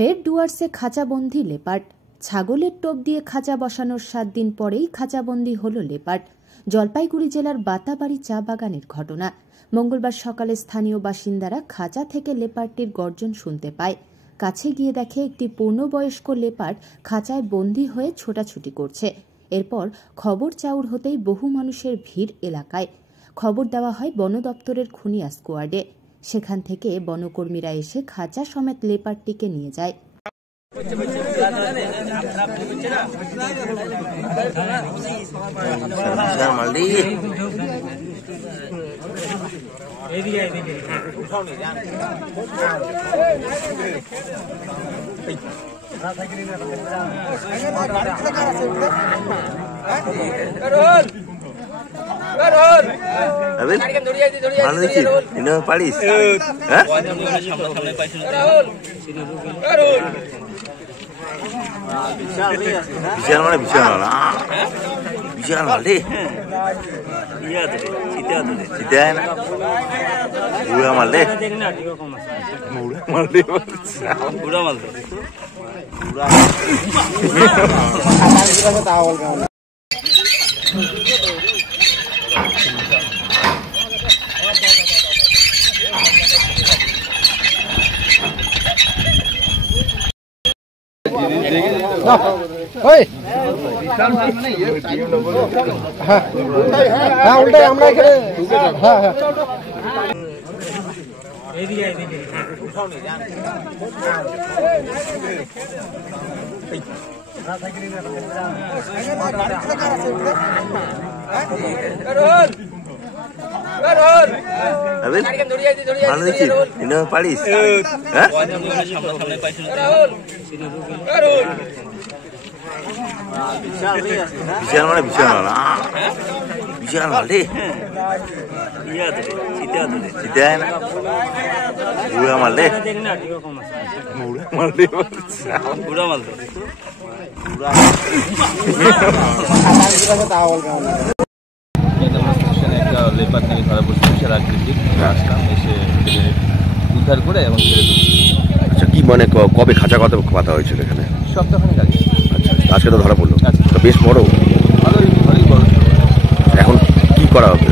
ফের ডুয়ার্সে খাঁচাবন্দি লেপার্ড। ছাগলের টোপ দিয়ে খাঁচা বসানোর 7 দিন পরেই খাঁচাবন্দি হল লেপার্ড। জলপাইগুড়ি জেলার বাতাবাড়ি চা বাগানের ঘটনা। মঙ্গলবার সকালে স্থানীয় বাসিন্দারা খাঁচা থেকে লেপার্ডটির গর্জন শুনতে পায়। কাছে গিয়ে দেখে একটি পূর্ণবয়স্ক লেপার্ড খাঁচায় বন্দী হয়ে ছোটাছুটি করছে। এরপর খবর চাউর হতেই বহু মানুষের ভিড় এলাকায়। খবর দেওয়া হয় বন দপ্তরের খুনিয়া স্কোয়াডে। সেখান থেকে বনকর্মীরা এসে খাঁচা সমেত লেপার্ডটিকে নিয়ে যায়। পারিস বিশাল মানে বিশাল না বিশাল মালে চিতায় না বুড়া মালে বুড়া মাল উল্টাই আমরা এখানে পারিস বিশাল মানে বিশাল না বিশাল মালে চিতায় না বুড়া মালে বুড়া মাল একটা লেপার থেকে ধরা পড়ছে বিশাল আকৃতির। আসলাম, এসে উদ্ধার করে এবং ছেড়ে দিই। আচ্ছা, কি মানে কবে খাঁচা কথা হয়েছিল এখানে? সপ্তাহখানেক আগে। আচ্ছা, আজকে তো ধরা পড়লো। আচ্ছা, বেশ বড়, ভালোই বড়। এখন কি করা হবে?